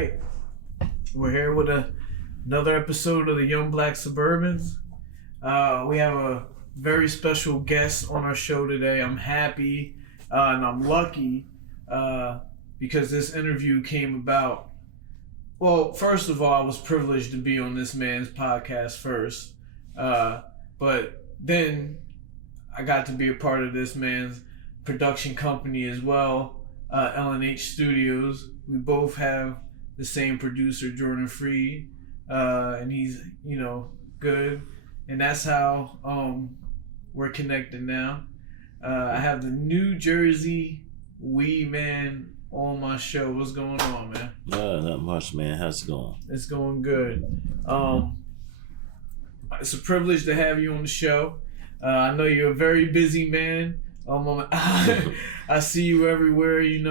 right. We're here with another episode of the Young Black Suburbans. We have a very special guest on our show today. I'm happy and I'm lucky because this interview came about. Well, first of all, I was privileged to be on this man's podcast first. But then I got to be a part of this man's production company as well, L&H Studios. We both have the same producer, Jordan Freed, and he's, good. And that's how we're connected now. I have the New Jersey Weedman on my show. What's going on, man? Not much, man. How's it going? It's going good. It's a privilege to have you on the show. I know you're a very busy man. I see you everywhere. You're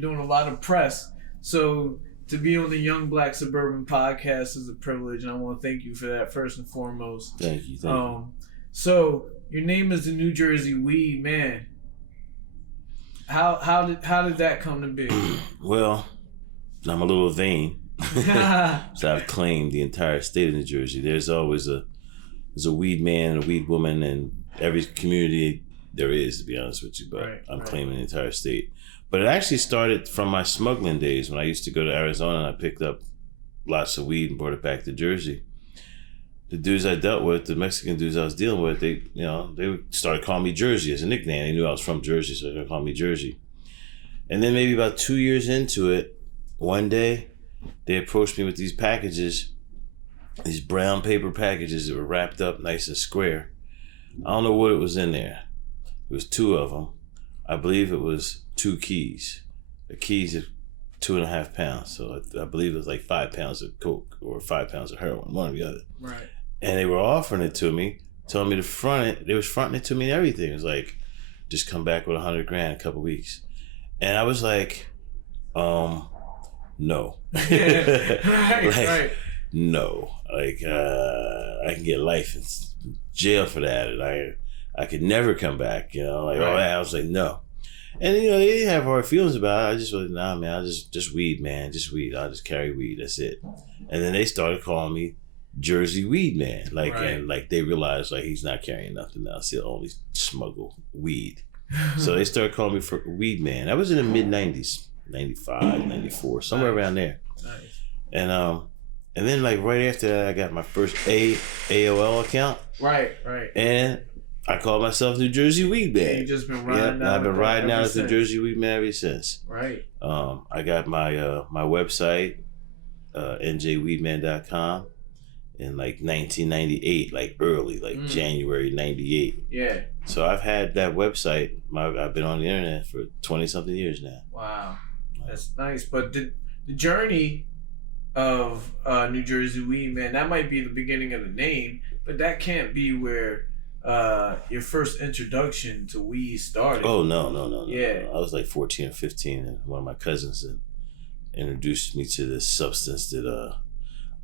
doing a lot of press. So to be on the Young Black Suburban podcast is a privilege, and I want to thank you for that first and foremost. Thank you. Thank you. So your name is the New Jersey Weedman. How did that come to be? Well, I'm a little vain, so I've claimed the entire state of New Jersey. There's always a weed man and a weed woman in every community there is, to be honest with you. But I'm claiming the entire state. But it actually started from my smuggling days when I used to go to Arizona and I picked up lots of weed and brought it back to Jersey. The dudes I dealt with, the Mexican dudes I was dealing with, they started calling me Jersey as a nickname. They knew I was from Jersey, so they started calling me Jersey. And then maybe about 2 years into it, one day, they approached me with these packages, these brown paper packages that were wrapped up nice and square. I don't know what it was in there. It was 2 of them. I believe it was 2 keys. The keys are 2.5 pounds. So I believe it was like 5 pounds of coke or 5 pounds of heroin, one or the other. Right. And they were offering it to me, telling me to front it. They was fronting it to me and everything. It was like, just come back with $100,000 in a couple weeks. And I was like, no. Right. No. Like, I can get life in jail for that. And I could never come back, I was like, no. And, they didn't have hard feelings about it. I just was like, nah, man, I just weed, man. Just weed. I'll just carry weed. That's it. And then they started calling me Jersey Weedman. And they realized, he's not carrying nothing else. He'll only smuggle weed. So they started calling me for Weedman. That was in the mid-90s, 95, 94, somewhere around there. Nice. And then right after that, I got my first AOL account. Right. And I called myself New Jersey Weedman. You just been riding out. I've been riding out as New Jersey Weedman ever since. Right. I got my website, NJWeedman.com, in 1998, early, January 98. Yeah. So I've had that website. I've been on the internet for 20-something years now. Wow, that's nice. But the journey of New Jersey Weedman, that might be the beginning of the name, but that can't be where your first introduction to weed started. Oh, no. Yeah. I was 14 or 15, and one of my cousins introduced me to this substance that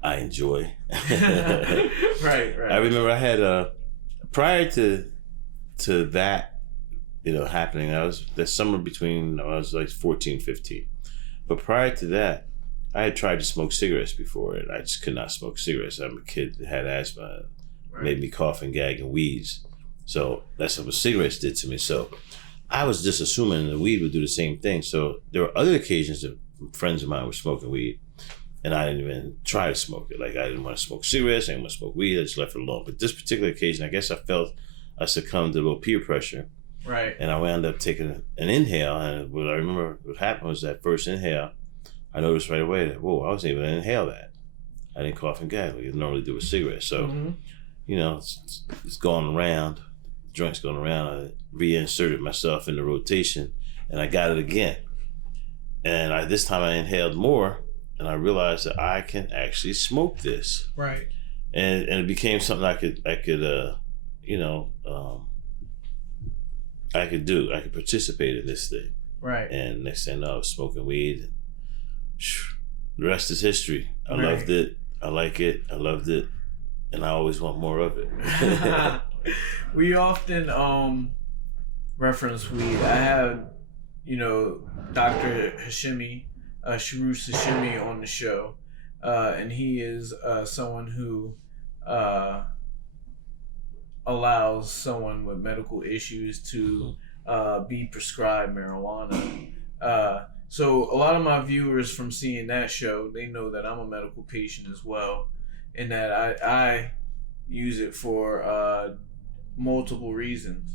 I enjoy. Right. I remember I had prior to that, happening, that summer between, I was 14, 15. But prior to that, I had tried to smoke cigarettes before, and I just could not smoke cigarettes. I'm a kid that had asthma. Made me cough and gag and wheeze. So that's what cigarettes did to me. So I was just assuming the weed would do the same thing. So there were other occasions that friends of mine were smoking weed, and I didn't even try to smoke it. I didn't want to smoke cigarettes, I didn't want to smoke weed, I just left it alone. But this particular occasion, I guess I felt I succumbed to a little peer pressure. Right. And I wound up taking an inhale, and what I remember what happened was that first inhale, I noticed right away that, whoa, I wasn't able to inhale that. I didn't cough and gag like you normally do with cigarettes. So, it's going around, the joint's going around, I reinserted myself in the rotation, and I got it again. And this time I inhaled more, and I realized that I can actually smoke this. Right. And it became something I could do. I could participate in this thing. Right. And next thing I know, I was smoking weed. And, the rest is history. I loved it. I like it. I loved it. And I always want more of it. We often reference weed. I had, Dr. Hashimi Sharu Sashimi on the show, and he is someone who allows someone with medical issues to be prescribed marijuana. So a lot of my viewers from seeing that show, they know that I'm a medical patient as well, and that I use it for multiple reasons.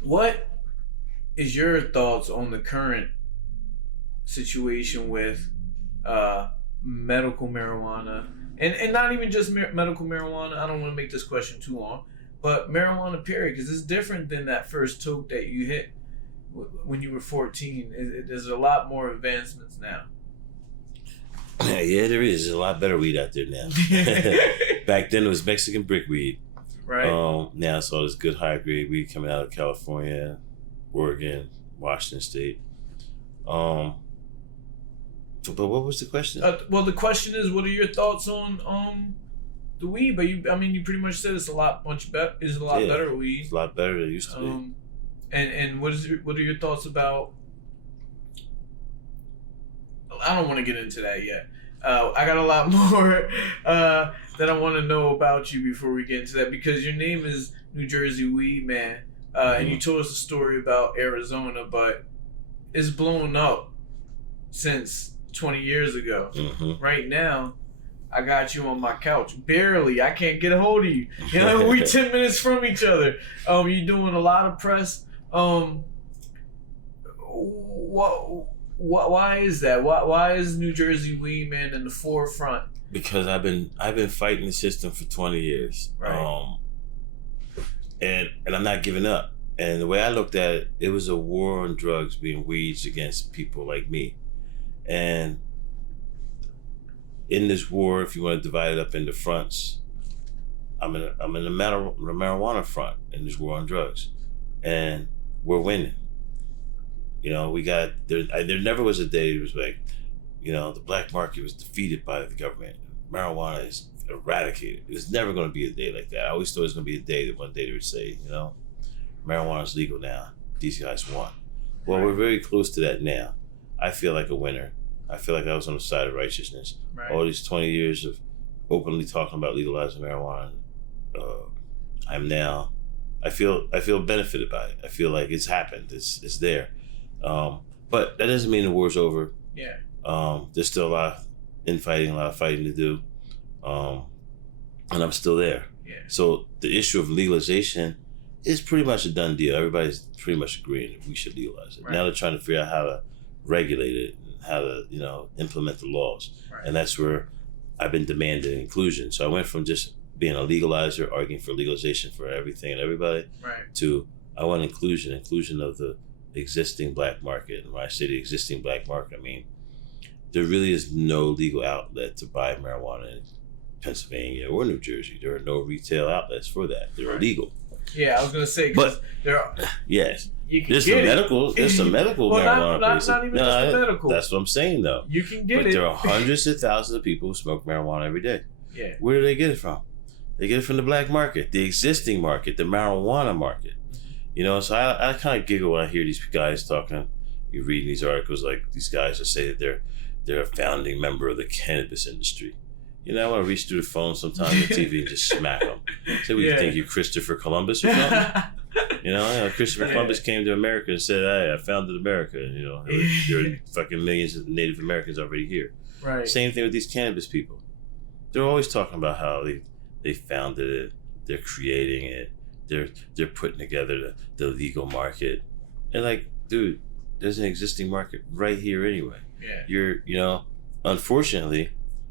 What is your thoughts on the current situation with medical marijuana, and not even just medical marijuana? I don't want to make this question too long, but marijuana period, because it's different than that first toke that you hit when you were 14. There's a lot more advancements now. Yeah, there is. There's a lot better weed out there now. Back then it was Mexican brickweed. Right. Now it's all this good high grade weed coming out of California, Oregon, Washington State. But what was the question? Well, the question is, what are your thoughts on the weed? But you pretty much said it's a lot better. It's a lot better weed. It's a lot better than it used to be. And what are your thoughts about? I don't want to get into that yet. I got a lot more that I want to know about you before we get into that, because your name is New Jersey Weedman, and you told us a story about Arizona, but it's blown up since 20 years ago. Right now, I got you on my couch. Barely. I can't get a hold of you. You know, we 10 minutes from each other. You're doing a lot of press. Why is that? Why is New Jersey Weedman in the forefront? Because I've been fighting the system for 20 years. Right. And I'm not giving up. And the way I looked at it, it was a war on drugs being waged against people like me. And in this war, if you want to divide it up into fronts, I'm in the marijuana front in this war on drugs, and we're winning. You know, we got there never was a day it was like, you know, the black market was defeated by the government. Marijuana is eradicated. There's never going to be a day like that. I always thought it was going to be a day that one day they would say, you know, marijuana is legal now. These guys won. Well, we're very close to that now. I feel like a winner. I feel like I was on the side of righteousness. Right. All these 20 years of openly talking about legalizing marijuana, I feel benefited by it. I feel like it's happened. It's there. But that doesn't mean the war's over. Yeah. There's still a lot of infighting, a lot of fighting to do. And I'm still there. Yeah. So the issue of legalization is pretty much a done deal. Everybody's pretty much agreeing that we should legalize it. Right. Now they're trying to figure out how to regulate it and how to, you know, implement the laws. Right. And that's where I've been demanding inclusion. So I went from just being a legalizer, arguing for legalization for everything and everybody, right, to I want inclusion of the existing black market. And when I say the existing black market, I mean there really is no legal outlet to buy marijuana in Pennsylvania or New Jersey. There are no retail outlets for that. They're illegal. Yeah, I was gonna say, but there are. Yes, you can there's get some medical well, marijuana not places. even just the medical. That's what I'm saying, though. You can get but it. There are hundreds of thousands of people who smoke marijuana every day. Yeah. Where do they get it from? They get it from the black market, the existing market, the marijuana market. You know, so I kind of giggle when I hear these guys talking. You read these articles like these guys that say that they're a founding member of the cannabis industry. You know, I want to reach through the phone sometime on TV and just smack them. Say, what do you think, you Christopher Columbus or something? You know, Christopher Columbus came to America and said, hey, I founded America. And, you know, there are fucking millions of Native Americans already here. Right. Same thing with these cannabis people. They're always talking about how they founded it, they're creating it, they're putting together the legal market. And like, dude, there's an existing market right here anyway. Yeah. You know, unfortunately,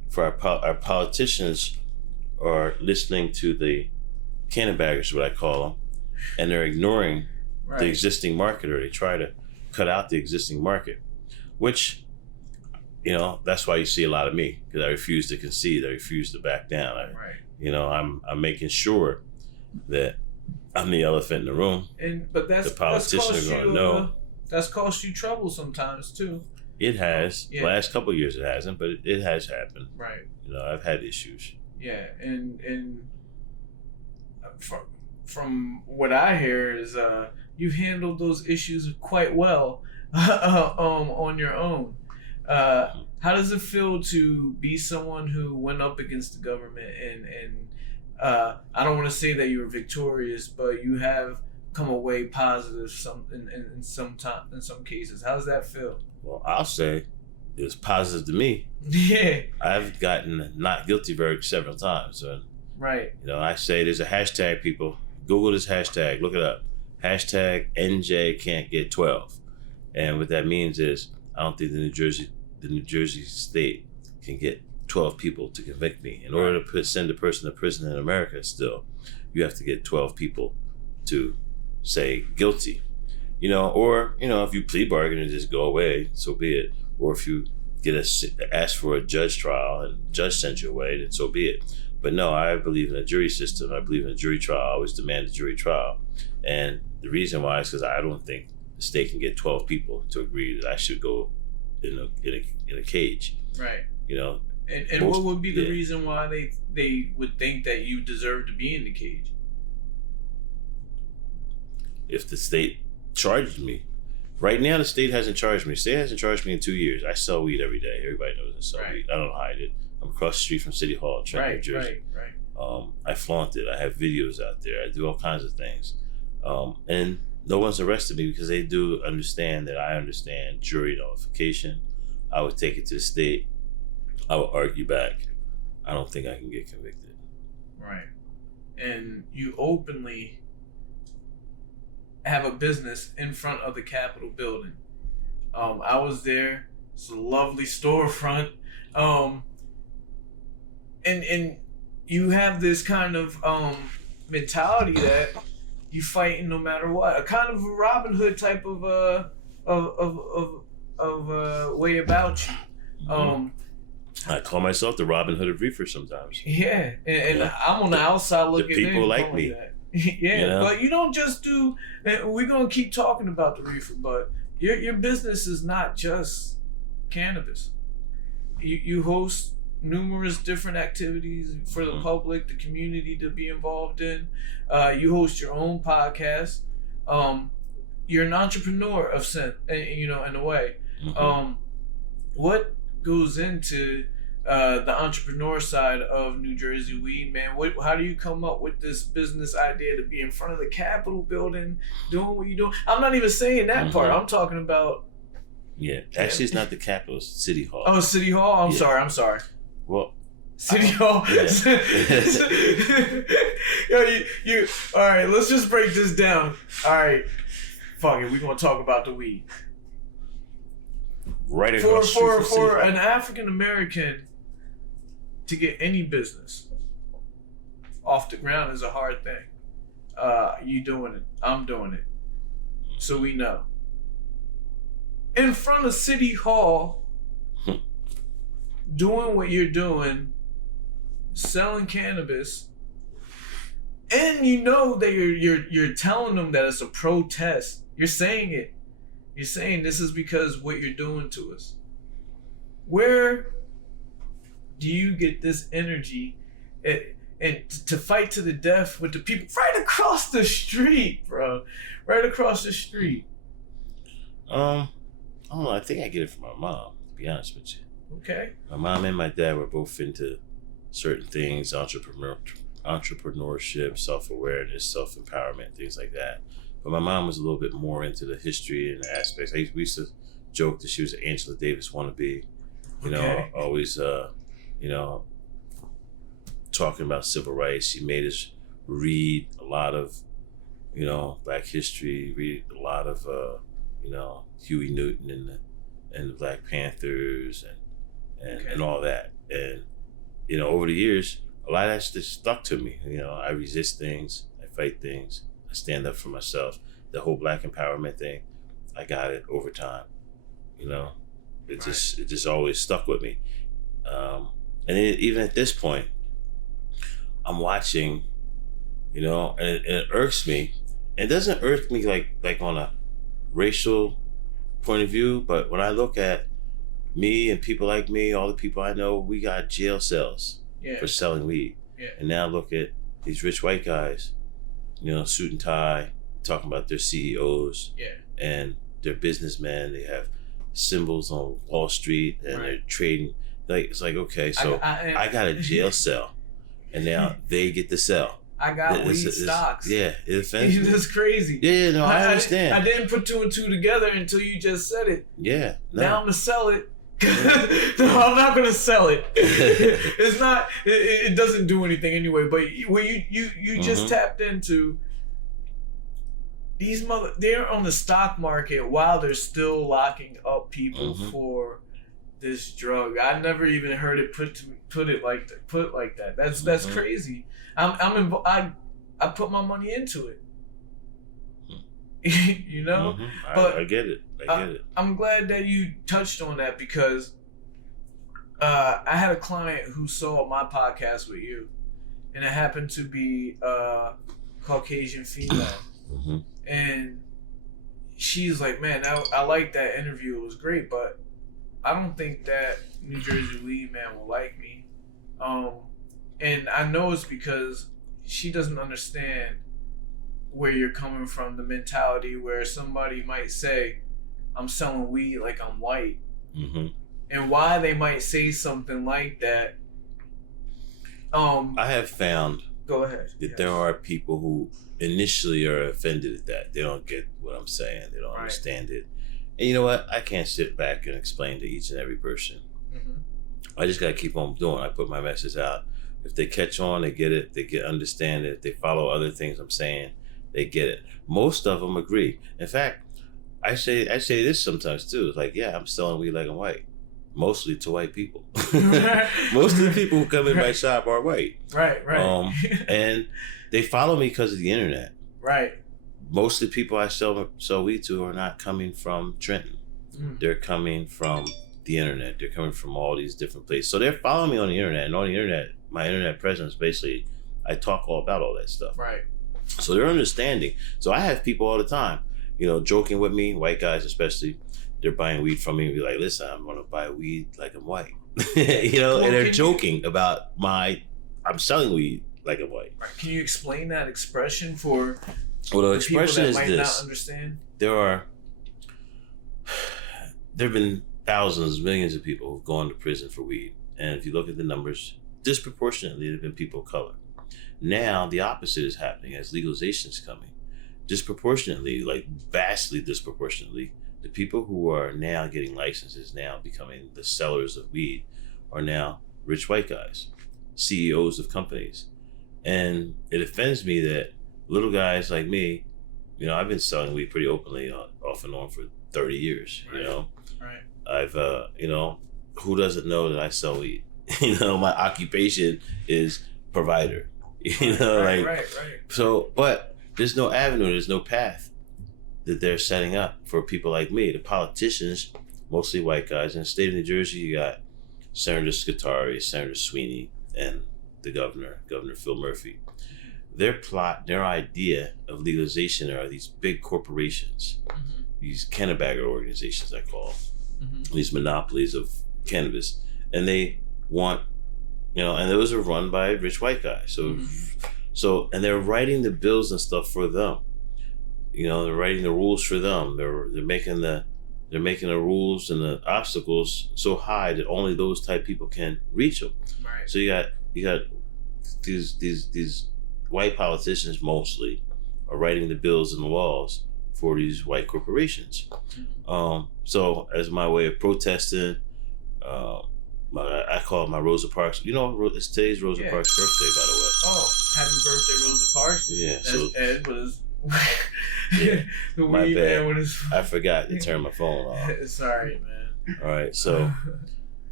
for our politicians are listening to the cannabaggers, what I call them, and they're ignoring the existing market, or they try to cut out the existing market, which, you know, that's why you see a lot of me, because I refuse to concede, I refuse to back down. You know, I'm making sure that I'm the elephant in the room. But the politicians are going to know. That's cost you trouble sometimes too. It has. The last couple of years it hasn't, but it has happened. Right. You know, I've had issues. Yeah, and from what I hear is you handled those issues quite well. on your own. How does it feel to be someone who went up against the government and I don't want to say that you were victorious, but you have come away positive in some cases. How does that feel? Well, I'll say it was positive to me. Yeah. I've gotten a not guilty verdict several times. So, right. I say there's a hashtag, people. Google this hashtag. Look it up. Hashtag NJ can't get 12. And what that means is I don't think the New Jersey state can get 12 people to convict me. In order to send a person to prison in America still, you have to get 12 people to say guilty. Or if you plea bargain and just go away, so be it. Or if you ask for a judge trial and the judge sends you away, then so be it. But no, I believe in a jury system. I believe in a jury trial. I always demand a jury trial. And the reason why is because I don't think the state can get 12 people to agree that I should go in a cage. Right. And Most, what would be the reason why they would think that you deserve to be in the cage? If the state charged me. Right now, the state hasn't charged me. The state hasn't charged me in 2 years. I sell weed every day. Everybody knows I sell weed. I don't hide it. I'm across the street from City Hall, Trenton, New Jersey. Right. I flaunt it. I have videos out there. I do all kinds of things. And no one's arrested me because they do understand that I understand jury nullification. I would take it to the state. I would argue back. I don't think I can get convicted. Right. And you openly have a business in front of the Capitol building. I was there. It's a lovely storefront. And you have this kind of mentality that you fighting no matter what. A kind of a Robin Hood type of way about you. I call myself the Robin Hood of reefer sometimes. Yeah, and I'm on the outside looking. The people like me. Yeah, but you don't just do. We're gonna keep talking about the reefer, but your business is not just cannabis. You host numerous different activities for the public, the community to be involved in. You host your own podcast. You're an entrepreneur of sense, in a way. What goes into the entrepreneur side of New Jersey Weedman? How do you come up with this business idea to be in front of the Capitol building, doing what you do? I'm not even saying that part. I'm talking about. Yeah, actually, it's not the Capitol. It's City Hall. Oh, City Hall. I'm sorry. Well, City Hall. Yeah. you. All right. Let's just break this down. All right. Fuck it. We're gonna talk about the weed. Right across for an African American to get any business off the ground is a hard thing. You doing it. I'm doing it. So we know. In front of City Hall, doing what you're doing, selling cannabis, and you know that you're telling them that it's a protest. You're saying it. You're saying this is because what you're doing to us. Where do you get this energy and to fight to the death with the people right across the street, bro? Right across the street. I don't know. I think I get it from my mom, to be honest with you. Okay. My mom and my dad were both into certain things, entrepreneurship, self-awareness, self-empowerment, things like that. But my mom was a little bit more into the history and the aspects. We used to joke that she was an Angela Davis wannabe. Always, talking about civil rights. She made us read a lot of, Black history, read a lot of, Huey Newton and the Black Panthers and all that. And, over the years, a lot of that just stuck to me. I resist things, I fight things, I stand up for myself. The whole Black empowerment thing, I got it over time. It just always stuck with me. And even at this point, I'm watching, and it irks me. It doesn't irk me like on a racial point of view, but when I look at me and people like me, all the people I know, we got jail cells for selling weed. Yeah. And now look at these rich white guys, suit and tie, talking about their CEOs and they're businessmen. They have symbols on Wall Street, and they're trading. Like, it's like, okay, so I got a jail cell, and now they get to sell. I got weed stocks. Yeah, it offends me. That's crazy. Yeah, no, I understand. I didn't put two and two together until you just said it. Yeah. No. Now I'm gonna sell it. No, I'm not gonna sell it. It's not. It doesn't do anything anyway. But where you just tapped into these they're on the stock market while they're still locking up people for this drug. I never even heard it put like that. That's crazy. I put my money into it. You know, but I get it. I get it. I'm glad that you touched on that because I had a client who saw my podcast with you, and it happened to be a Caucasian female, and she's like, "Man, I like that interview. It was great, but I don't think that New Jersey Weedman will like me." And I know it's because she doesn't understand where you're coming from, the mentality where somebody might say, I'm selling weed like I'm white. And why they might say something like that. I have found go ahead. That there are people who initially are offended at that. They don't get what I'm saying. They don't understand it. And you know what? I can't sit back and explain to each and every person. I just got to keep on doing. I put my message out. If they catch on, they get it. They understand it. If they follow other things I'm saying, they get it. Most of them agree. In fact, I say this sometimes too. It's like, yeah, I'm selling weed like I'm white. Mostly to white people. Most of the people who come in my shop are white. Right. And they follow me because of the internet. Right. Most of the people I sell weed to are not coming from Trenton. They're coming from the internet. They're coming from all these different places. So they're following me on the internet. And on the internet, my internet presence, basically, I talk all about all that stuff. Right. So they're understanding. So I have people all the time, joking with me, white guys especially. They're buying weed from me and be like, listen, I'm going to buy weed like I'm white. Well, and they're joking about I'm selling weed like I'm white. Right. Can you explain that expression for the expression people that is might this. Not understand? There have been thousands, millions of people who've gone to prison for weed. And if you look at the numbers, disproportionately, there have been people of color. Now, the opposite is happening as legalization is coming. Disproportionately, like vastly disproportionately, the people who are now getting licenses, now becoming the sellers of weed, are now rich white guys, CEOs of companies. And it offends me that little guys like me, I've been selling weed pretty openly off and on for 30 years, Right. I've, who doesn't know that I sell weed? My occupation is provider, Right. So, but there's no avenue, there's no path that they're setting up for people like me. The politicians, mostly white guys. In the state of New Jersey, you got Senator Scutari, Senator Sweeney, and the governor Phil Murphy. Their idea of legalization are these big corporations, these cannabagger organizations, I call them, these monopolies of cannabis. And they want, and those are run by rich white guys. So, and they're writing the bills and stuff for them. They're writing the rules for them. They're making the rules and the obstacles so high that only those type people can reach them. Right. So you got these white politicians mostly are writing the bills and the laws for these white corporations. So as my way of protesting, I call it my Rosa Parks. It's today's Rosa Parks' birthday, by the way. Oh, happy birthday, Rosa Parks. Yeah. That's so Ed with his the my weed bad. man with his. I forgot to turn my phone off. Sorry, man. All right, so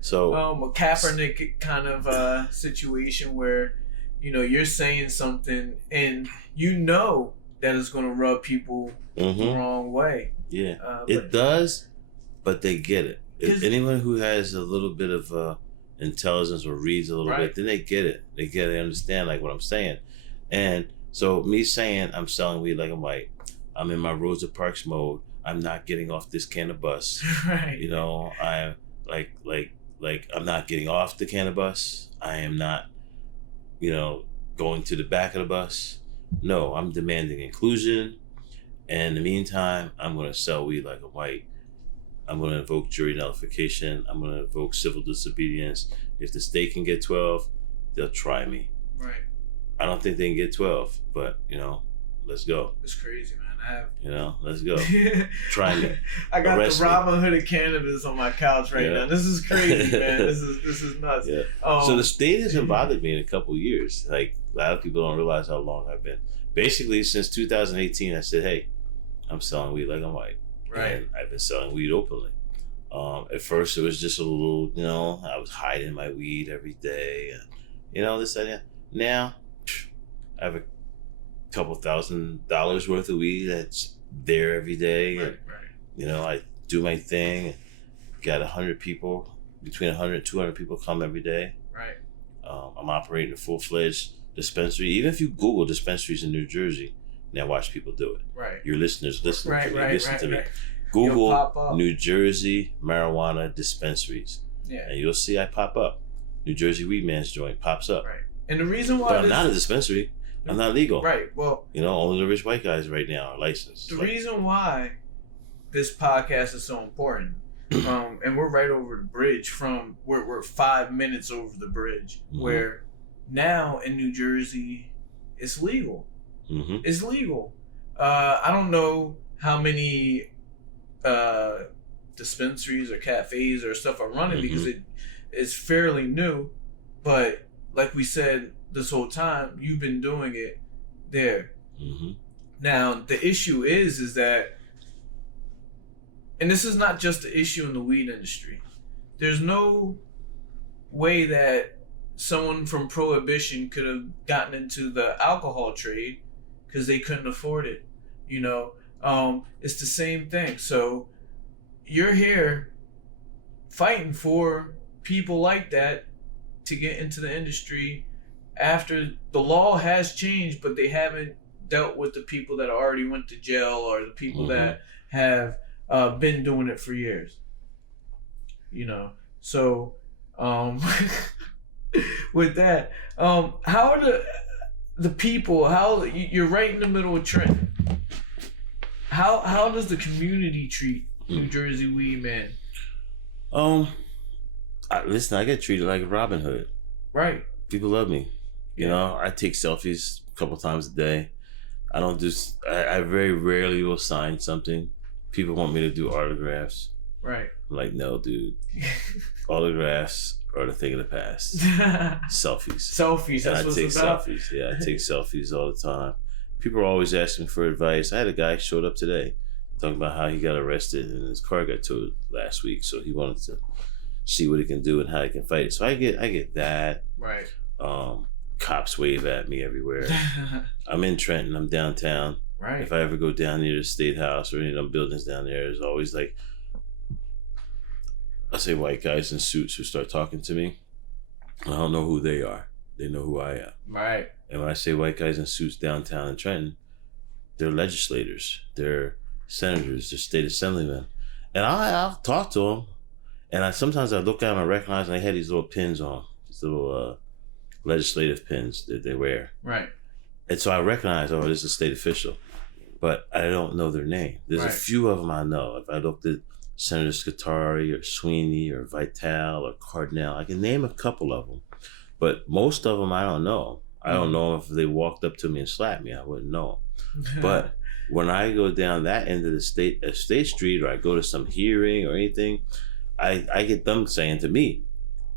a Kaepernick kind of situation where you're saying something and that it's going to rub people the wrong way. Yeah, it does, but they get it. If anyone who has a little bit of intelligence or reads a little bit, then they get it. They understand like what I'm saying. And so me saying I'm selling weed like I'm white, I'm in my Rosa Parks mode. I'm not getting off this cannabis. Right. I'm like I'm not getting off the cannabis. I am not, going to the back of the bus. No, I'm demanding inclusion. And in the meantime, I'm going to sell weed like I'm white. I'm going to invoke jury nullification. I'm going to invoke civil disobedience. If the state can get 12, they'll try me. Right. I don't think they can get 12, but, let's go. It's crazy, man. Let's go. Try me. I got Arrest the Robin Hood of cannabis on my couch right now. This is crazy, man. This is nuts. Yeah. So the state hasn't bothered me in a couple years. Like, a lot of people don't realize how long I've been. Basically, since 2018, I said, hey, I'm selling weed like I'm white. Right. And I've been selling weed openly. At first, it was just a little, I was hiding my weed every day. And, this idea. Now, I have a couple $1,000 worth of weed that's there every day. Right, and, I do my thing. Got 100 people, between 100 and 200 people come every day. Right. I'm operating a full-fledged dispensary. Even if you Google dispensaries in New Jersey, now watch people do it. Right. Your listeners listen to me. Listen to me. Right. Google New Jersey marijuana dispensaries. Yeah. And you'll see I pop up. New Jersey Weedman's joint pops up. Right. And the reason why... But I'm not a dispensary. I'm not legal. Right. Well... only the rich white guys right now are licensed. The reason why this podcast is so important, and we're right over the bridge from... We're 5 minutes over the bridge, where now in New Jersey, it's legal. Mm-hmm. It's legal. I don't know how many dispensaries or cafes or stuff are running because it's fairly new, but like we said this whole time, you've been doing it there. Mm-hmm. Now the issue is that, and this is not just the issue in the weed industry. There's no way that someone from Prohibition could have gotten into the alcohol trade because they couldn't afford it. It's the same thing. So you're here fighting for people like that to get into the industry after the law has changed, but they haven't dealt with the people that already went to jail or the people that have been doing it for years. So with that, how are the people? How you're right in the middle of Trenton? How does the community treat New Jersey Weedman? Listen, I get treated like Robin Hood. Right. People love me. I take selfies a couple times a day. I don't just. I very rarely will sign something. People want me to do autographs. Right. I'm like, no, dude. Autographs are the thing of the past. Selfies. Selfies. That's what it's about. Selfies. Yeah, I take selfies all the time. People are always asking for advice. I had a guy showed up today talking about how he got arrested and his car got towed last week, so he wanted to see what he can do and how he can fight it. So I get that. Right. Cops wave at me everywhere. I'm in Trenton. I'm downtown. Right. If I ever go down near the State House or any of them buildings down there, there's always like, I say white guys in suits who start talking to me. I don't know who they are. They know who I am. Right. And when I say white guys in suits downtown in Trenton, they're legislators, they're senators, they're state assemblymen. And I'll talk to them. And sometimes I look at them and recognize they had these little pins on, these little legislative pins that they wear. Right. And so I recognize, this is a state official. But I don't know their name. There's a few of them I know. If I looked at Senator Scutari or Sweeney or Vitale or Cardinal, I can name a couple of them. But most of them I don't know. I don't know if they walked up to me and slapped me. I wouldn't know. But when I go down that end of the state street, or I go to some hearing or anything, I get them saying to me,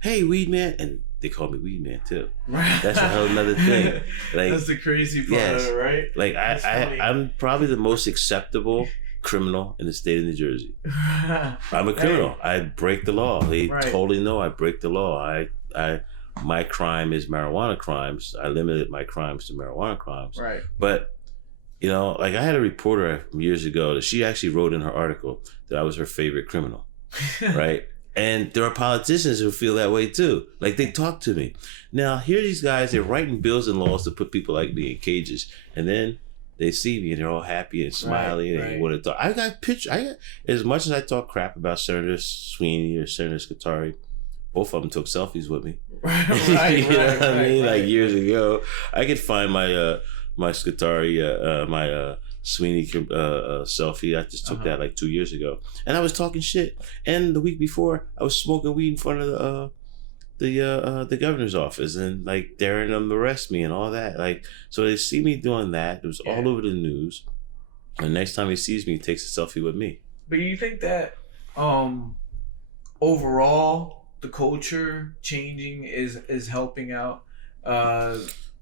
"Hey, Weedman," and they call me Weedman too. Right. That's a whole nother thing. Like, that's the crazy part of it, right? Like I'm probably the most acceptable criminal in the state of New Jersey. I'm a criminal. I break the law. They totally know I break the law. My crime is marijuana crimes. I limited my crimes to marijuana crimes. Right. But, like I had a reporter from years ago that she actually wrote in her article that I was her favorite criminal. Right? And there are politicians who feel that way too. Like, they talk to me. Now, here are these guys, they're writing bills and laws to put people like me in cages. And then they see me and they're all happy and smiling and they want to talk. I got as much as I talk crap about Senator Sweeney or Senator Scutari, both of them took selfies with me. You know what I mean? Like years ago, I could find my Scutari, my Sweeney selfie. I just took that like 2 years ago, and I was talking shit. And the week before, I was smoking weed in front of the governor's office, and like daring them to arrest me and all that. Like, so they see me doing that. It was all over the news. And the next time he sees me, he takes a selfie with me. But you think that overall the culture changing is helping out?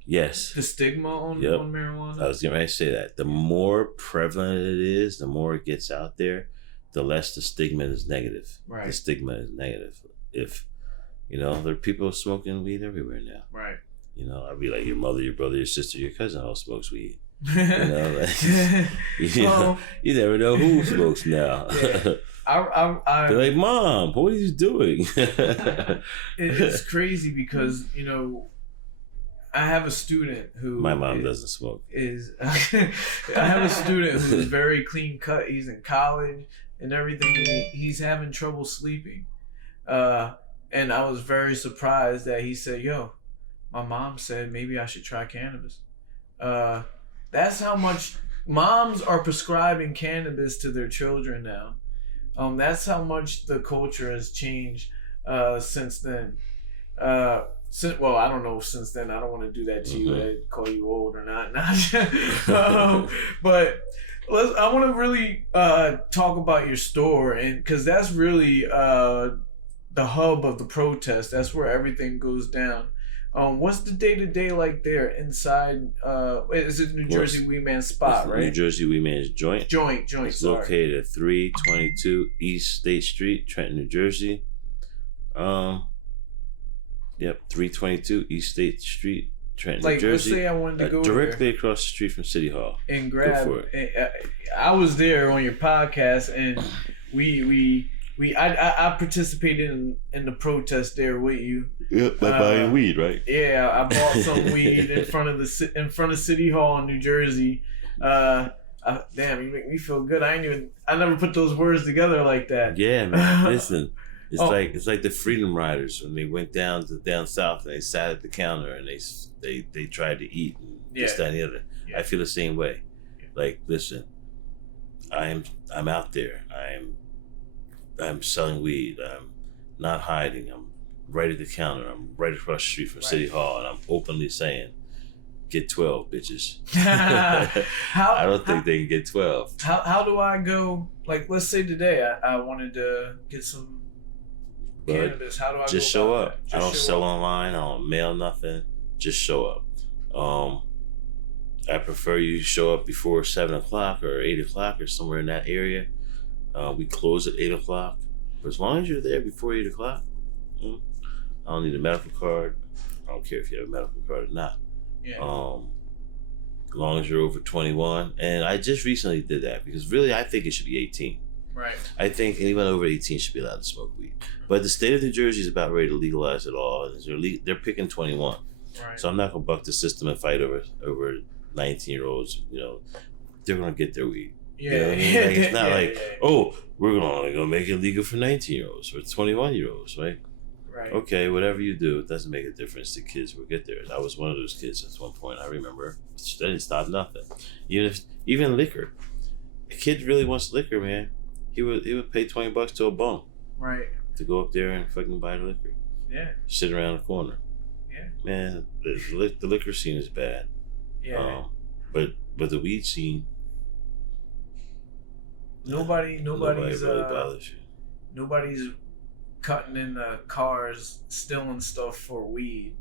Yes. The stigma on marijuana? I was getting ready to say that. The more prevalent it is, the more it gets out there, the less the stigma is negative. Right. The stigma is negative. If, there are people smoking weed everywhere now. Right. I'd be like, your mother, your brother, your sister, your cousin all smokes weed. You never know who smokes now. They're like, Mom, what are you doing? It's crazy because, I have a student who... My mom doesn't smoke. I have a student who's very clean cut. He's in college and everything. And he's having trouble sleeping. And I was very surprised that he said, yo, my mom said maybe I should try cannabis. That's how much moms are prescribing cannabis to their children now. That's how much the culture has changed since then. Well, I don't know since then. I don't want to do that to you. I'd call you old or not. But I want to really talk about your store, and because that's really the hub of the protest. That's where everything goes down. What's the day-to-day like there inside? Is it New Jersey Weedman's spot, right? New Jersey Weedman's joint. It's located at 322 East State Street, Trenton, New Jersey. 322 East State Street, Trenton, New Jersey. Let's say I wanted to go directly there across the street from City Hall and grab. I was there on your podcast, and I participated in the protest there with you. Yeah, by buying weed, right? Yeah, I bought some weed in front of City Hall in New Jersey. Damn, you make me feel good. I never put those words together like that. Yeah, man. Listen. It's like the Freedom Riders when they went down south and they sat at the counter and they tried to eat and this, that, and the other. Yeah. I feel the same way. Yeah. Like, listen, I'm out there. I'm selling weed. I'm not hiding. I'm right at the counter. I'm right across the street from City Hall, and I'm openly saying, "Get 12, bitches." I don't think they can get 12. How do I go? Like, let's say today I wanted to get some cannabis. How do I just show up? I don't sell online. I don't mail nothing. Just show up. I prefer you show up before 7 o'clock or 8 o'clock or somewhere in that area. We close at 8 o'clock. But as long as you're there before 8 o'clock, I don't need a medical card. I don't care if you have a medical card or not. Yeah. As long as you're over 21. And I just recently did that because really I think it should be 18. Right. I think anyone over 18 should be allowed to smoke weed. But the state of New Jersey is about ready to legalize it all. They're picking 21. Right. So I'm not going to buck the system and fight over 19-year-olds. They're going to get their weed. Yeah. You know what I mean? Like, it's not oh, we're only going to make it legal for 19-year-olds or 21-year-olds, right? Right. Okay, whatever you do, it doesn't make a difference. The kids will get there. I was one of those kids at one point. I remember. They didn't stop nothing. Even liquor. A kid really wants liquor, man. He would pay $20 to a bum. Right. To go up there and fucking buy the liquor. Yeah. Sit around the corner. Yeah. Man, the liquor scene is bad. Yeah. But the weed scene. Nobody really bothers you. Nobody's cutting in the cars, stealing stuff for weed.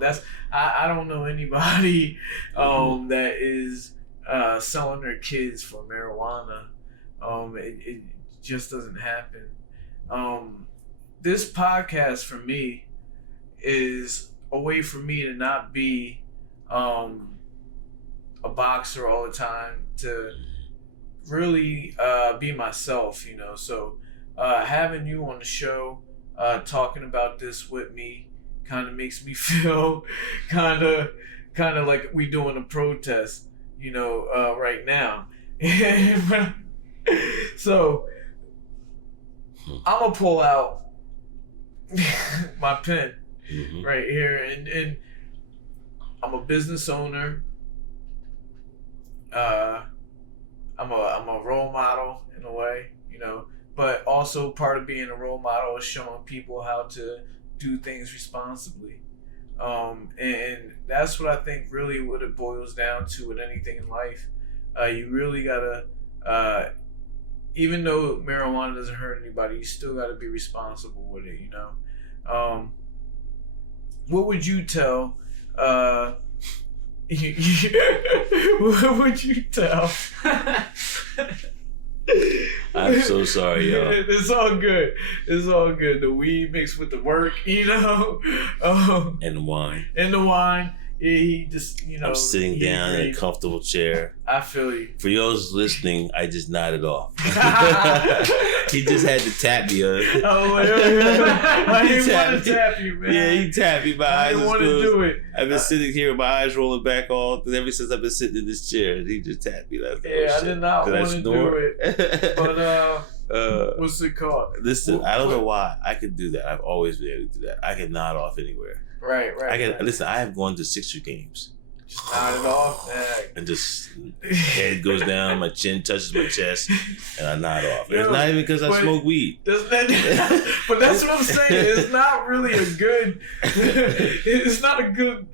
That's I don't know anybody that is selling their kids for marijuana. It just doesn't happen. This podcast for me is a way for me to not be a boxer all the time, to really be myself, So having you on the show, talking about this with me, kind of makes me feel kind of like we doing a protest, right now. So I'm gonna pull out my pen right here, and I'm a business owner. I'm a role model in a way, you know. But also part of being a role model is showing people how to do things responsibly. And that's what I think really what it boils down to with anything in life. You really gotta, even though marijuana doesn't hurt anybody, you still gotta be responsible with it, you know. What would you tell, what would you tell? I'm so sorry, yo. It's all good. It's all good. The weed mixed with the work, you know. And the wine. And the wine. Yeah, he just, you know. I'm sitting down in a comfortable chair. I feel you. For those listening, I just nodded off. He just had to tap me. Oh, yeah. I didn't want to tap you, man. Yeah, he tapped me. My eyes didn't want to do it. I've been sitting here with my eyes rolling back ever since I've been sitting in this chair. He just tapped me. Like, I did not want to do it. But, what's it called? Listen, I don't know why I could do that. I've always been able to do that. I can nod off anywhere. Right. Listen, I have gone to Sixer games. Just nod it off. And just head goes down, my chin touches my chest, and I nod off. It's not even because I smoke weed. But that's what I'm saying. It's not really a good. It's not a good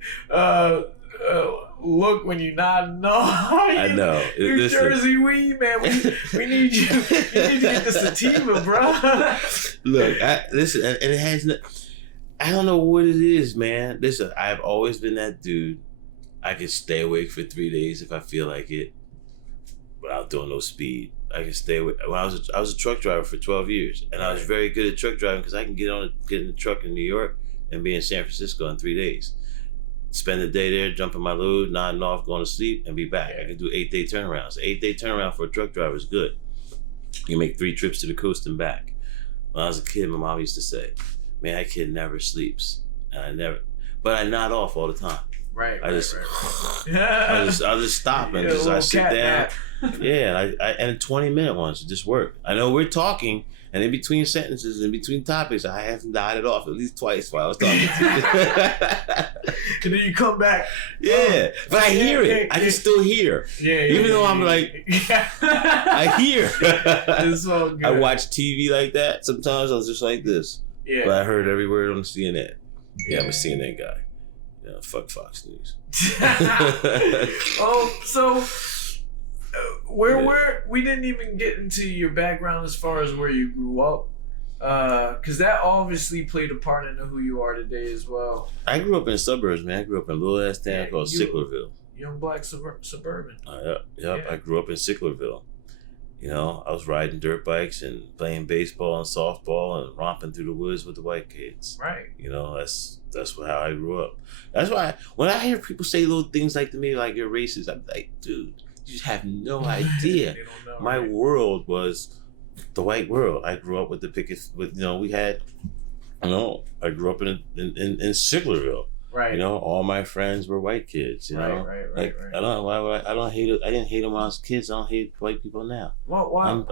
look when you nod. No, I know. New Jersey weed, man. We need you. You need to get the sativa, bro. Look, listen, and it has. I don't know what it is, man. Listen, I've always been that dude. I can stay awake for 3 days if I feel like it, without doing no speed. I can stay awake. When I was a truck driver for 12 years, and I was very good at truck driving because I can get in the truck in New York and be in San Francisco in 3 days. Spend the day there, jumping my load, nodding off, going to sleep, and be back. I can do 8-day turnarounds. 8-day turnaround for a truck driver is good. You make 3 trips to the coast and back. When I was a kid, my mom used to say, "Man, that kid never sleeps," and but I nod off all the time. Right. I'll just stop and I sit down. Yeah, and 20-minute ones just work. I know we're talking, and in between sentences, in between topics, I have nodded off at least twice while I was talking to you. And then you come back. Yeah, but I hear it. I can still hear. Even though I'm like, I hear. It's all good. I watch TV like that. Sometimes I was just like this. Yeah. But I heard every word on CNN. Yeah, I'm a CNN guy. Yeah, fuck Fox News. So we didn't even get into your background as far as where you grew up, because that obviously played a part in who you are today as well. I grew up in suburbs, man. I grew up in a little ass town called Sicklerville. Young black suburban. Yep. Yeah. I grew up in Sicklerville. You know, I was riding dirt bikes and playing baseball and softball and romping through the woods with the white kids. Right. You know, that's how I grew up. That's why when I hear people say little things like to me, like you're racist, I'm like, dude, you just have no idea. They don't know, My right? world was the white world. I grew up with the pickets. With we had, I grew up in Sicklerville. Right. You know, all my friends were white kids. You know, right. I don't hate it. I didn't hate them when I was kids. I don't hate white people now. Well, why?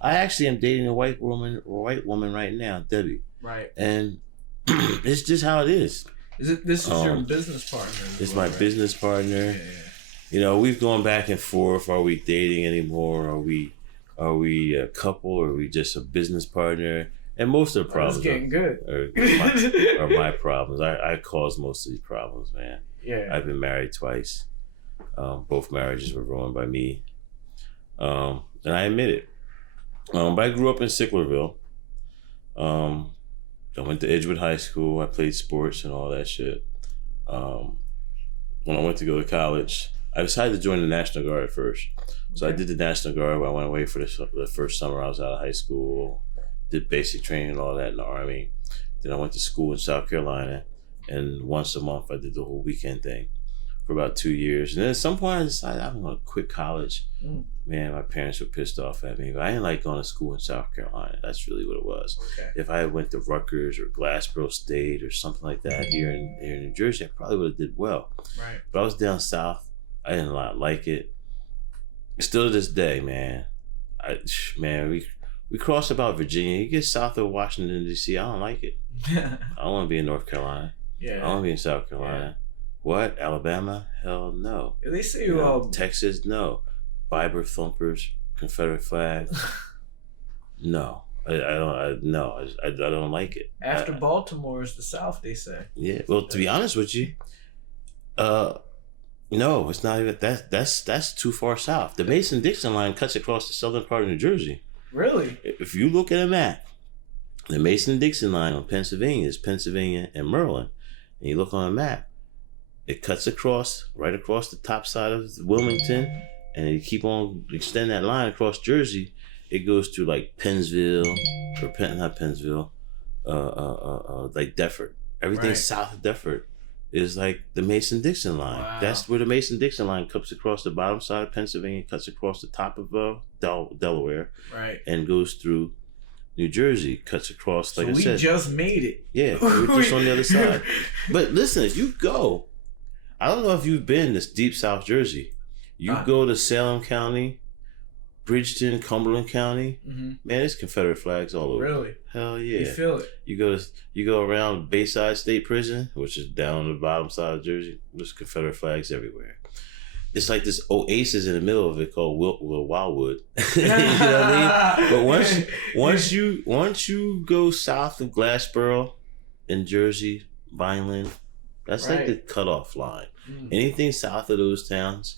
I actually am dating a white woman right now, Debbie. Right. And it's just how it is. This is your business partner? It's my business partner. Yeah. You know, we've gone back and forth. Are we dating anymore? Are we a couple? Or are we just a business partner? And most of the problems getting good. are my problems. I cause most of these problems, man. Yeah. I've been married twice. Both marriages were ruined by me. And I admit it. But I grew up in Sicklerville. I went to Edgewood High School. I played sports and all that shit. When I went to go to college, I decided to join the National Guard at first. So I did the National Guard. I went away for the first summer I was out of high school. Did basic training and all that in the Army. Then I went to school in South Carolina. And once a month, I did the whole weekend thing for about 2 years. And then at some point, I decided I'm going to quit college. Man, my parents were pissed off at me. But I didn't like going to school in South Carolina. That's really what it was. Okay. If I went to Rutgers or Glassboro State or something like that here in New Jersey, I probably would have did well. Right. But I was down south. I didn't like it. Still to this day, man. We cross about Virginia. You get south of Washington, D.C., I don't like it. I don't want to be in North Carolina. Yeah. I want to be in South Carolina. Yeah. What? Alabama? Hell no. They say Texas? No. Bible thumpers, Confederate flags. No, I don't like it. After Baltimore is the South, they say. Yeah, well, to be honest with you, no, it's not even that's too far south. The Mason-Dixon line cuts across the southern part of New Jersey. Really? If you look at a map, the Mason-Dixon line on Pennsylvania is Pennsylvania and Maryland, and you look on a map, it cuts right across the top side of Wilmington, and you keep on extend that line across Jersey. It goes through like Pennsville, or not Pennsville, like Deptford. Everything south of Deptford is like the Mason-Dixon line. Wow. That's where the Mason-Dixon line cuts across the bottom side of Pennsylvania, cuts across the top of Delaware, and goes through New Jersey, cuts across, like I said. We just made it. Yeah, we're just on the other side. But listen, if you go, I don't know if you've been to deep South Jersey. You go to Salem County, Bridgeton, Cumberland County, man, there's Confederate flags all over. Really? Hell yeah. You feel it. You go around Bayside State Prison, which is down on the bottom side of Jersey. There's Confederate flags everywhere. It's like this oasis in the middle of it called Wildwood. You know what I mean? But once you go south of Glassboro in Jersey, Vineland, that's like the cutoff line. Anything south of those towns,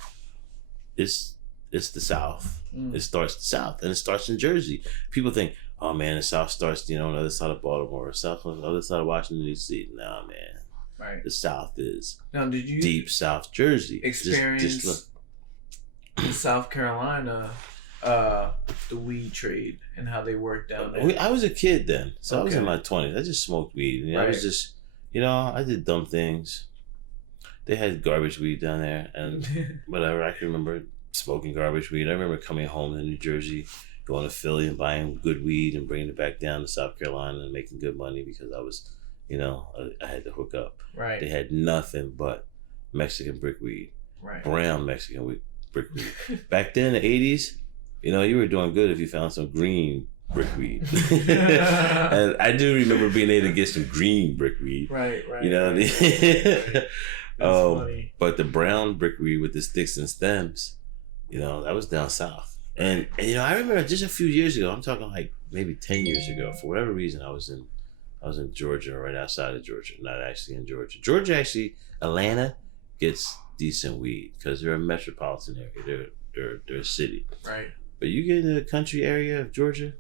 it's the South. It starts south, and it starts in Jersey. People think, oh man, the South starts, on the other side of Baltimore, south on the other side of Washington D.C. Nah, man. Right. The South is did you deep South Jersey. Experience just look. In South Carolina, the weed trade and how they work down there? I was a kid then, so I was in my 20s. I just smoked weed. I was just, I did dumb things. They had garbage weed down there, and whatever. I can remember smoking garbage weed. I remember coming home to New Jersey, going to Philly and buying good weed and bringing it back down to South Carolina and making good money because I was, I had to hook up. Right. They had nothing but Mexican brick weed. Right. Brown Mexican brick weed. Back then in the 80s, you were doing good if you found some green brick weed. And I do remember being able to get some green brick weed. Right. You know what I mean? That's funny. But the brown brick weed with the sticks and stems, that was down south. And I remember just a few years ago, I'm talking like maybe 10 years ago, for whatever reason, I was in Georgia, right outside of Georgia, not actually in Georgia. Georgia, actually, Atlanta gets decent weed because they're a metropolitan area. They're a city. Right. But you get in the country area of Georgia,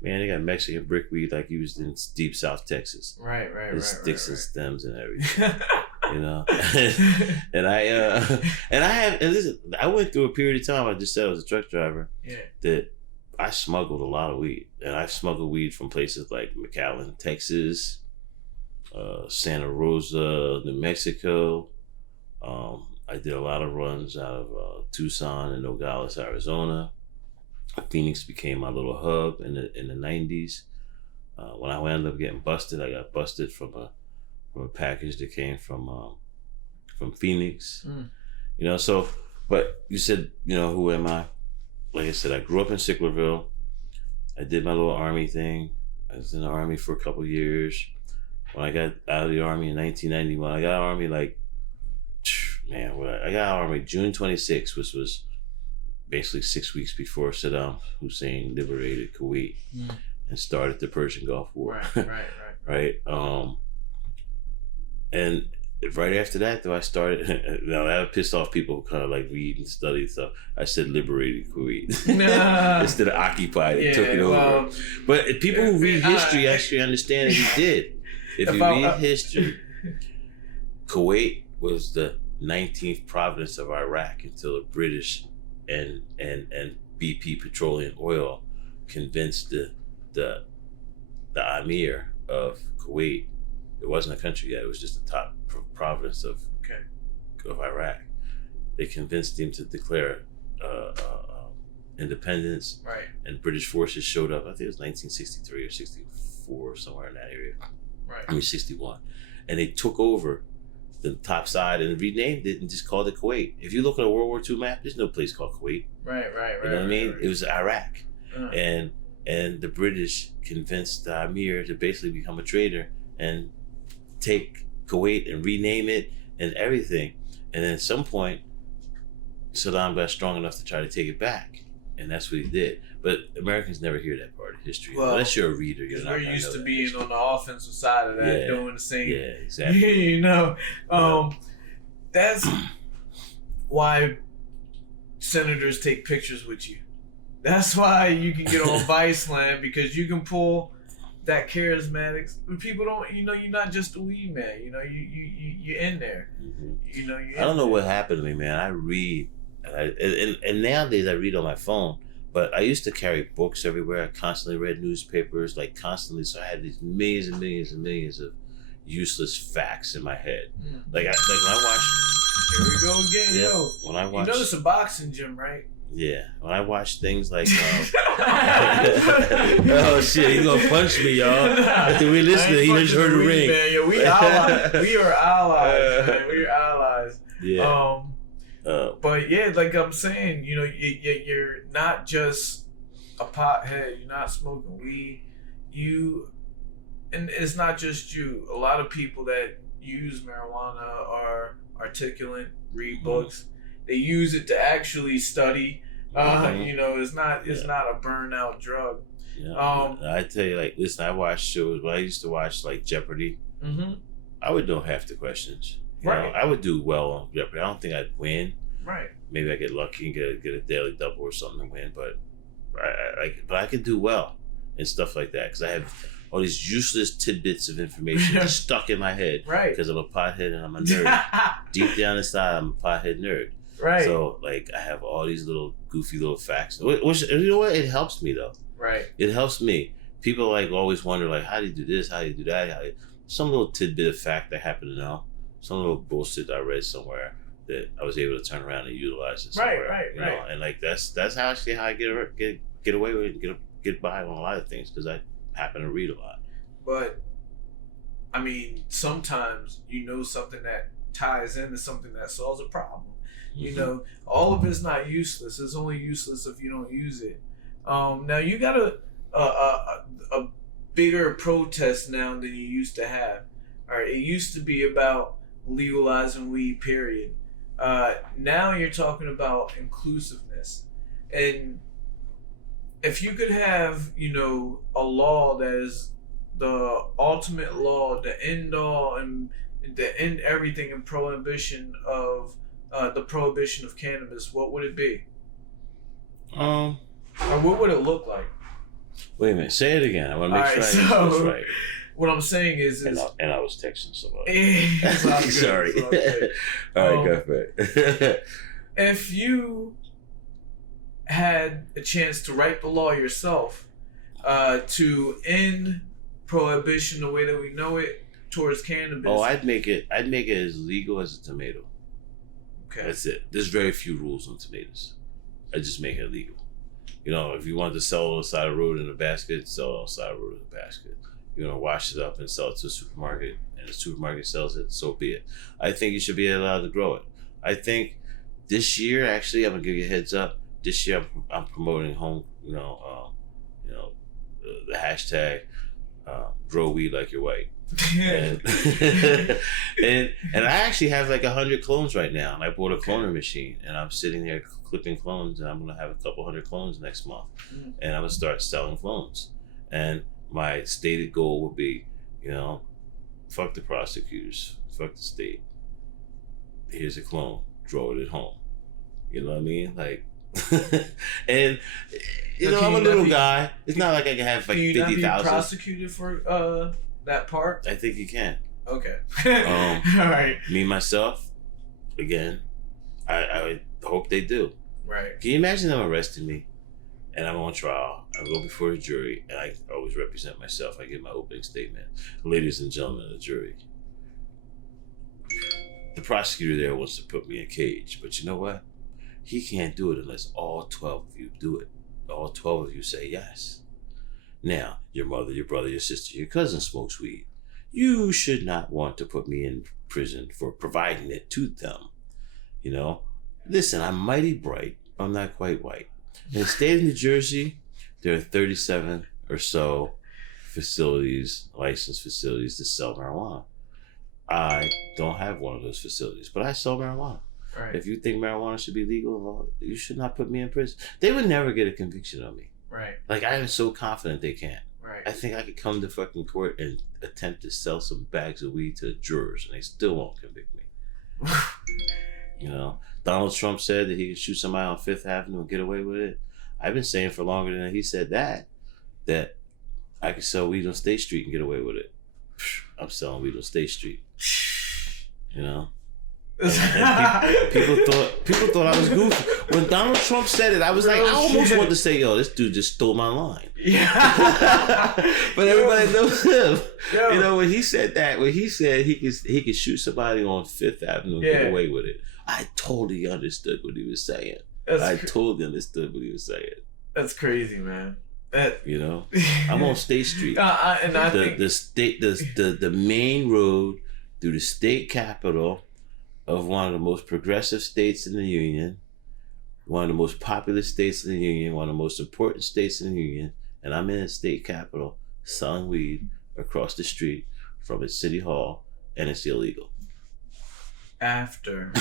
man, they got Mexican brick weed like you was in deep South Texas. Right. There's sticks and stems and everything. And I went through a period of time, I just said I was a truck driver, that I smuggled a lot of weed. And I smuggled weed from places like McAllen, Texas, Santa Rosa, New Mexico. I did a lot of runs out of Tucson and Nogales, Arizona. Phoenix became my little hub in the 90s. When I wound up getting busted, I got busted from a package that came from Phoenix. So, but you said, who am I? Like I said, I grew up in Sicklerville. I did my little Army thing. I was in the Army for a couple years. When I got out of the Army in 1991, I got out of the Army I got out of the Army June 26, which was basically 6 weeks before Saddam Hussein liberated Kuwait and started the Persian Gulf War. Right. And right after that, though, I started. Now that pissed off people who kind of like read and study stuff. I said liberated Kuwait instead of occupied. It took it over. But people who read history actually understand that he did. If you read history, Kuwait was the 19th province of Iraq until the British and BP Petroleum Oil convinced the Emir of Kuwait. It wasn't a country yet. It was just the top province of Iraq. They convinced him to declare independence. Right. And British forces showed up. I think it was 1963 or 64, somewhere in that area. Right. 61. And they took over the top side and renamed it and just called it Kuwait. If you look at a World War II map, there's no place called Kuwait. Right. You know what I mean? Right. It was Iraq. And the British convinced the Emir to basically become a traitor and take Kuwait and rename it and everything. And then at some point, Saddam got strong enough to try to take it back, and that's what he did. But Americans never hear that part of history. Well, unless you're a reader, you're not. We're used to being on the offensive side of that, doing the same. Yeah, exactly. You know, that's why senators take pictures with you. That's why you can get on Viceland, because you can pull that charismatic. People don't, you know, you're not just a weed man. You know, you're in there. Mm-hmm. You know, I don't know what happened to me, man. I read, and nowadays I read on my phone. But I used to carry books everywhere. I constantly read newspapers, like constantly. So I had these millions and millions and millions of useless facts in my head. Like when I watch. Here we go again, yo. When I watch. You know it's a boxing gym, right? Yeah. When I watch things like. Oh shit! He's gonna punch me, y'all. After we listen, he just heard the ring. Man. Yo, we allies. We are allies, man. We are allies. Yeah. But yeah, like I'm saying, you know, you're not just a pothead. You're not smoking weed. And it's not just you. A lot of people that use marijuana are articulate, read books. They use it to actually study. You know, it's not a burnout drug. Yeah. I tell you, like, listen, I watched shows. When I used to watch like Jeopardy, I would know half the questions. You know, I would do well on Jeopardy. I don't think I'd win. Right. Maybe I get lucky and get a daily double or something to win, but I could do well and stuff like that because I have all these useless tidbits of information stuck in my head. Right. Because I'm a pothead and I'm a nerd. Deep down inside, I'm a pothead nerd. Right. So like I have all these little goofy little facts. Which you know what? It helps me though. Right. It helps me. People like always wonder like, how do you do this? How do you do that? Some little tidbit of fact I happen to know. Some little bullshit I read somewhere that I was able to turn around and utilize it somewhere. Right. You know? And like that's actually how I get away with it, get by on a lot of things because I happen to read a lot. But I mean, sometimes you know something that ties into something that solves a problem. You know, all of it's not useless. It's only useless if you don't use it. Now you got a bigger protest now than you used to have. All right, it used to be about legalizing weed, period. Now you're talking about inclusiveness. And if you could have, you know, a law that is the ultimate law, the end all and the end everything in prohibition of the prohibition of cannabis, what would it be? Or what would it look like? Wait a minute, say it again. I want to make sure I get this right. What I'm saying is and I was texting somebody. Sorry. All right, go for it. If you had a chance to write the law yourself to end prohibition the way that we know it towards cannabis. Oh, I'd make it as legal as a tomato. Okay. That's it. There's very few rules on tomatoes. I just make it legal. You know, if you wanted to sell it on the side of the road in a basket, sell it on the side of the road in a basket. You know, wash it up and sell it to a supermarket, and the supermarket sells it, so be it. I think you should be allowed to grow it. I think this year, actually, I'm gonna give you a heads up. This year, I'm promoting home. The hashtag grow weed like you're white. and I actually have like 100 clones right now, and I bought a cloner machine, and I'm sitting there clipping clones, and I'm gonna have a couple hundred clones next month, and I'm gonna start selling clones. And my stated goal would be, you know, fuck the prosecutors, fuck the state. Here's a clone, grow it at home. You know what I mean? Like, and you know, I'm a little guy. It's not like I can have like 50,000. Can you not be prosecuted for that part? I think you can. Okay. All right. Me myself, again, I hope they do. Right. Can you imagine them arresting me, and I'm on trial? I go before the jury, and I always represent myself. I give my opening statement. Ladies and gentlemen of the jury, the prosecutor there wants to put me in a cage, but you know what? He can't do it unless all 12 of you do it. All 12 of you say yes. Now, your mother, your brother, your sister, your cousin smokes weed. You should not want to put me in prison for providing it to them. You know? Listen, I'm mighty bright. I'm not quite white. In the state of New Jersey, there are 37 or so facilities, licensed facilities to sell marijuana. I don't have one of those facilities, but I sell marijuana. Right. If you think marijuana should be legal, well, you should not put me in prison. They would never get a conviction on me. Right. Like, I am so confident they can't. Right. I think I could come to fucking court and attempt to sell some bags of weed to jurors, and they still won't convict me. You know, Donald Trump said that he could shoot somebody on Fifth Avenue and get away with it. I've been saying for longer than he said that I could sell weed on State Street and get away with it. I'm selling weed on State Street. You know? And people thought I was goofy. When Donald Trump said it, I was like, I almost wanted to say, yo, this dude just stole my line. Yeah. But everybody knows him. Yo. You know, when he said that, when he said he could shoot somebody on Fifth Avenue and get away with it, I totally understood what he was saying. Totally understood what he was saying. That's crazy, man. You know, I'm on State Street. And I think the main road through the state capital of one of the most progressive states in the union, one of the most populous states in the union, one of the most important states in the union, and I'm in the state capital selling weed across the street from its city hall, and it's illegal. After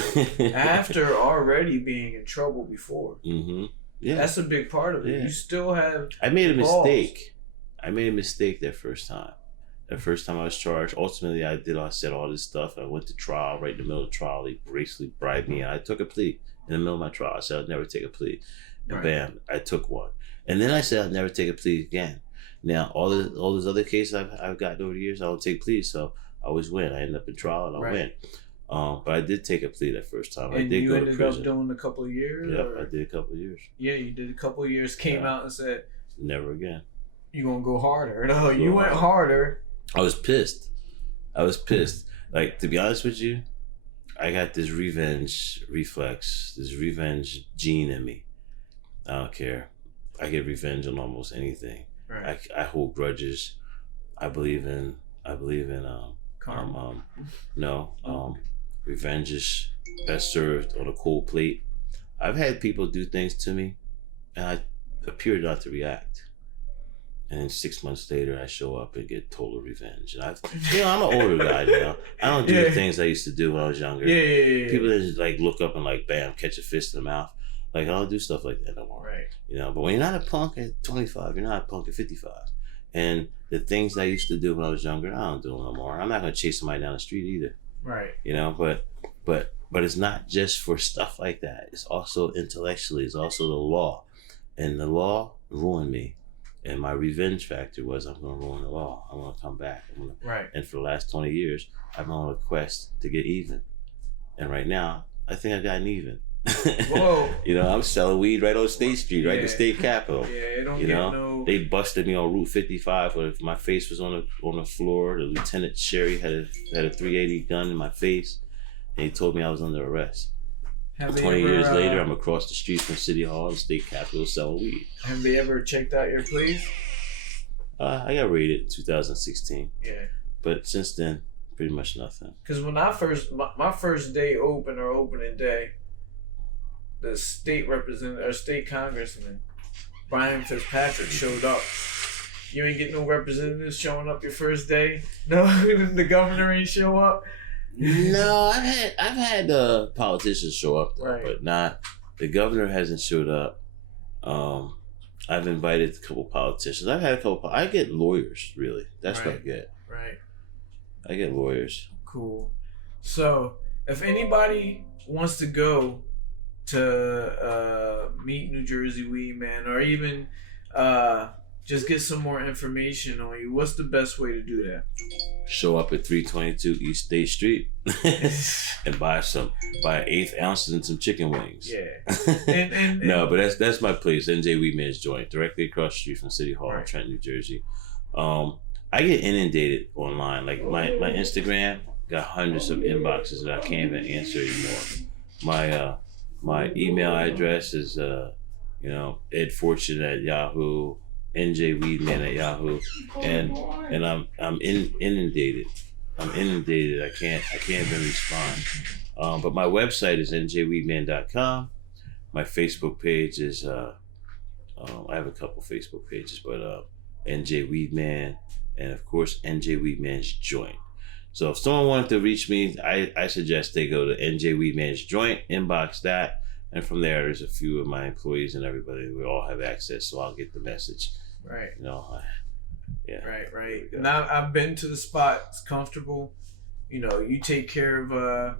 already being in trouble before. Mm-hmm. Yeah, that's a big part of it. Yeah. You still have. I made a mistake. I made a mistake that first time. The first time I was charged, ultimately I said all this stuff. I went to trial. Right in the middle of the trial, they basically bribed me. I took a plea in the middle of my trial. I said I'd never take a plea, and bam, I took one. And then I said I'd never take a plea again. Now all those other cases I've gotten over the years, I don't take pleas, so I always win. I end up in trial and I win. But I did take a plea that first time. And I did you go to ended prison. up doing a couple of years? Yep, I did a couple of years. Yeah, you did a couple of years, came out and said, never again. You gonna go harder. No, you went harder. I was pissed. Like, to be honest with you, I got this revenge reflex, this revenge gene in me. I don't care. I get revenge on almost anything. Right. I hold grudges. I believe in karma. Revenge is best served on a cold plate. I've had people do things to me, and I appear not to react. And then 6 months later, I show up and get total revenge. And I'm an older guy now. I don't do the things I used to do when I was younger. Yeah. People just like look up and like, bam, catch a fist in the mouth. Like, I don't do stuff like that no more. Right. You know, but when you're not a punk at 25, you're not a punk at 55. And the things I used to do when I was younger, I don't do them no more. I'm not gonna chase somebody down the street either. Right. You know, but it's not just for stuff like that. It's also intellectually. It's also the law, and the law ruined me. And my revenge factor was, I'm gonna ruin the law. I'm gonna come back. And for the last 20 years, I've been on a quest to get even. And right now, I think I've gotten even. Whoa. You know, I'm selling weed right on State Street, right in the state capitol. Yeah, it don't you get know, they busted me on Route 55 where my face was on the floor. The Lieutenant Sherry had a 380 gun in my face, and he told me I was under arrest. 20 years later, I'm across the street from City Hall and State Capitol selling weed. Have they ever checked out your pleas? I got raided in 2016. Yeah. But since then, pretty much nothing. Because when I my first day opening day, the state representative or state congressman, Brian Fitzpatrick, showed up. You ain't get no representatives showing up your first day? No, the governor ain't show up? No, I've had politicians show up though, but not the governor hasn't showed up. I've invited a couple politicians. I've had a couple. I get lawyers, really. That's what I get. Right. I get lawyers. Cool. So if anybody wants to go to meet New Jersey Weedman, or even just get some more information on you, what's the best way to do that? Show up at 322 East State Street and buy 1/8 ounces and some chicken wings. Yeah. And no, but that's my place, NJ Weedman's joint, directly across the street from City Hall, Trenton, New Jersey. I get inundated online. Like my Instagram got hundreds of inboxes that I can't even answer anymore. My email address is Ed Forchion at Yahoo, NJ Weedman at Yahoo, and I'm inundated. I'm inundated. I can't even respond. But my website is njweedman.com. My Facebook page is I have a couple Facebook pages, but NJ Weedman, and of course NJ Weedman's joint. So if someone wanted to reach me, I suggest they go to NJ Weedman's joint, inbox that, and from there, there's a few of my employees and everybody. We all have access, so I'll get the message. Right. You know, yeah. Right. And I've been to the spot. It's comfortable. You know, you take care of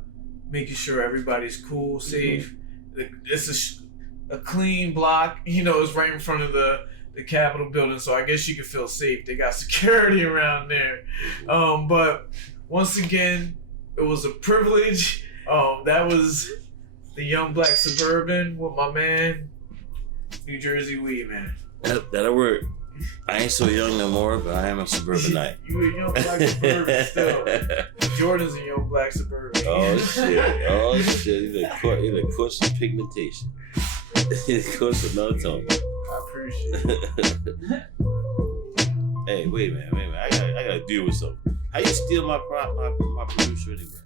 making sure everybody's cool, safe. It's a clean block. You know, it's right in front of the Capitol building, so I guess you can feel safe. They got security around there. But once again, it was a privilege. That was the Young Black Suburban with my man, New Jersey Weedman. That'll work. I ain't so young no more, but I am a suburbanite. You a young black suburban still. Jordan's a young black suburban. Oh shit! He caught some pigmentation. He caught some melatonin. I appreciate it. Hey, wait a minute. I gotta deal with something. How you steal my producer anyway?